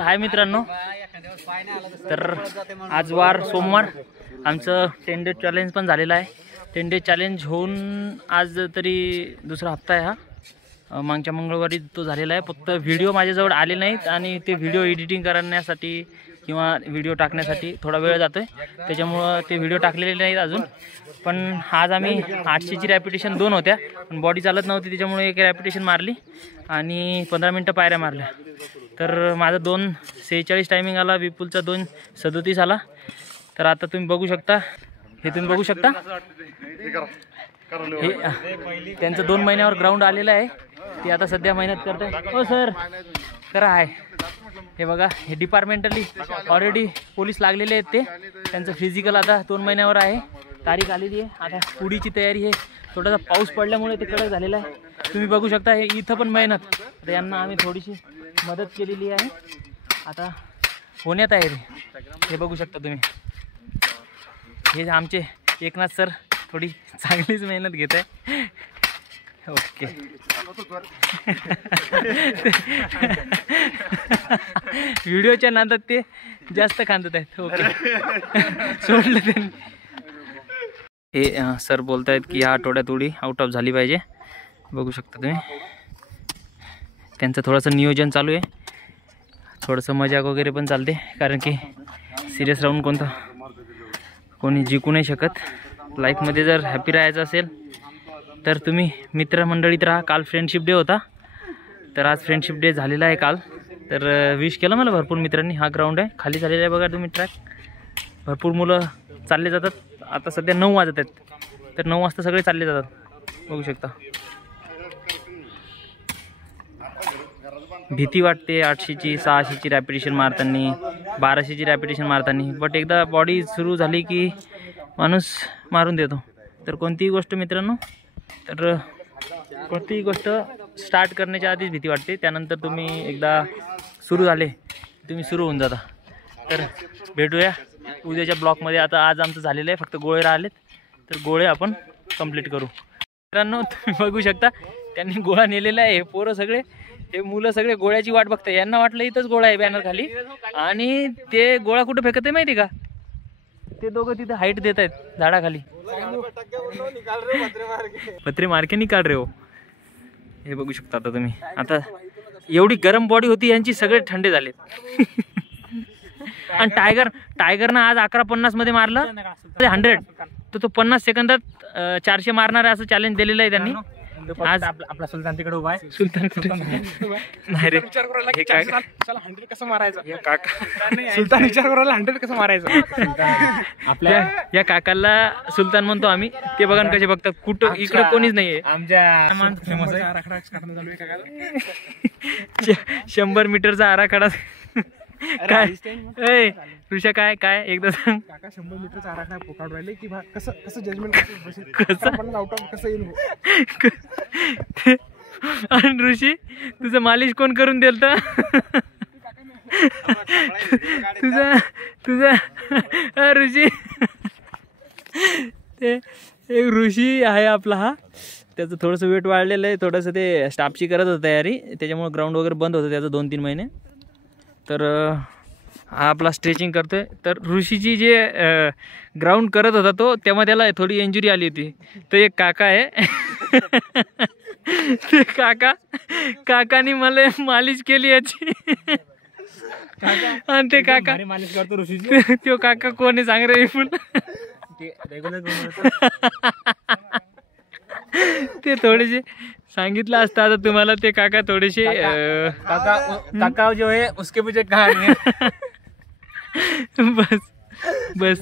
तर हाय मित्रांनो, तर आज वार सोमवार आमचं 10 डेज चॅलेंज पण झालेलं आहे. 10 डेज चॅलेंज होऊन आज तरी दुसरा हप्ता आहे हा. मागच्या मंगळवारी तो झालेला आहे. फक्त व्हिडिओ माझ्याजवळ आले नाहीत आणि ते व्हिडिओ एडिटिंग करण्यासाठी किंवा व्हिडिओ टाकण्यासाठी थोडा वेळ जातोय, त्याच्यामुळं ते व्हिडिओ टाकलेले नाहीत अजून. पण आज आम्ही 800ची रॅपिटेशन 2 होत्या, पण बॉडी चालत नव्हती त्याच्यामुळे एक रॅपिटेशन मारली आणि 15 मिनटं पायऱ्या मारल्या. तर माझा 2:46 टायमिंग आला, विपुलचा 2:37 आला. तर आता तुम्ही बघू शकता, हे तुम्ही बघू शकता हे त्यांचं 2 महिन्यावर ग्राउंड आलेलं आहे. ते आता सध्या मेहनत करत आहे. हो सर करा आहे. हे बघा, हे डिपार्टमेंटली ऑलरेडी पोलीस लागलेले आहेत. ते त्यांचं फिजिकल आता 2 महिन्यावर आहे, तारीख आलेली आहे. आता पुढीची तयारी आहे. थोडासा पाऊस पडल्यामुळे ते कडक झालेलं आहे. तुम्ही बघू शकता हे इथं पण मेहनत. तर यांना आम्ही थोडीशी मदत केलेली आहे. आता होण्यात आहे हे बघू शकता तुम्ही. हे आमचे एकनाथ सर थोडी चांगलीच मेहनत घेत आहे. ओके व्हिडिओच्या नादात ते जास्त खांदत आहेत. ओके सोडलं त्यांनी. हे सर बोलत आहेत की या आठवड्यात उडी आउट ऑफ झाली पाहिजे. बघू शकता तुम्ही त्यांचं थोडंसं नियोजन चालू आहे. थोडंसं मजाक वगैरे पण चालते, कारण की सिरियस राहून कोणी जिंकू नाही शकत. लाईफमध्ये जर हॅपी राहायचं असेल तर तुम्ही मित्रमंडळीत राहा. काल फ्रेंडशिप डे होता, तर आज फ्रेंडशिप डे झालेला आहे काल. तर विश केलं मला भरपूर मित्रांनी. हा ग्राउंड आहे, खाली झालेला आहे बघा तुम्ही ट्रॅक. भरपूर मुलं चालले जातात. आता सध्या 9 वाजत आहेत, तर 9 वाजता सगळे चालले जातात. बघू शकता. भीती वाटते 800ची 600ची रॅपिटेशन मारताना, 1200ची रॅपिटेशन मारताना. बट एकदा बॉडी सुरू झाली की माणूस मारून देतो. तर कोणतीही गोष्ट मित्रांनो, तर कोणतीही गोष्ट स्टार्ट करण्याच्या आधीच भीती वाटते. त्यानंतर तुम्ही एकदा सुरू झाले तुम्ही सुरू होऊन जाता. तर भेटूया उद्याच्या ब्लॉकमध्ये. आता आज आमचं झालेलं आहे, फक्त गोळे राहिलेत. तर गोळे आपण कंप्लीट करू. मित्रांनो तुम्ही बघू शकता त्यांनी गोळा नेलेला आहे. पोरं सगळे, हे मुलं सगळे गोळ्याची वाट बघताय. यांना वाटलं इथंच गोळा आहे बॅनर खाली, आणि ते गोळा कुठं फेकत आहे माहिती का? ते दोघं तिथे हाईट देत आहेत झाडाखाली. पत्रे मार्के निकाल रे हो. हे बघू शकता आता तुम्ही. आता एवढी गरम बॉडी होती यांची, सगळे थंडे झाले. आणि टायगरनं आज 11:50 मध्ये मारलं 100. तर तो 50 सेकंदात 400 मारणार आहे असं चॅलेंज दिलेलं आहे त्यांनी. आज आपला सुलतान तिकडे उभा आहे. सुलतान नाही रे, हे काय 100 कसं मारायचं? सुलतान विचार करायला 100 कसं मारायचं? आपल्या या काकाला सुलतान म्हणतो आम्ही. ते बघा कसे बघतात. कुठं इकडे कोणीच नाहीये. आमच्या 100 मीटरचा आराखडा. काय ऋषा काय काय एकदा सांग. काका 100 मीटरचा आराखडा पोकाड राहिले की कसं जजमेंट कसं आउट ऑफ कसं येईल. आणि ऋषी तुझं मालिश कोण करून दिलं तर? तुझा ऋषी. ते एक ऋषी आहे आपला हा. त्याचं थोडंसं वेट वाढलेलं आहे. थोडंसं ते स्टाफची करत होतं तयारी, त्याच्यामुळे ग्राउंड वगैरे बंद होतं त्याचं 2-3 महिने. तर हा आपला स्ट्रेचिंग करतोय. तर ऋषीची जे ग्राउंड करत होता तो, तेव्हा त्याला थोडी इंजुरी आली होती. तो एक काका आहे. ते काकानी मला मालिश केली याची. आणि ते काका मालिश करतो ऋषीची. तो काका कोण आहे सांग रे विपुल? ते थोडेसे सांगितलं असतं आता तुम्हाला. ते काका थोडेसे काका जो है उसके पीछे कहानी है. बस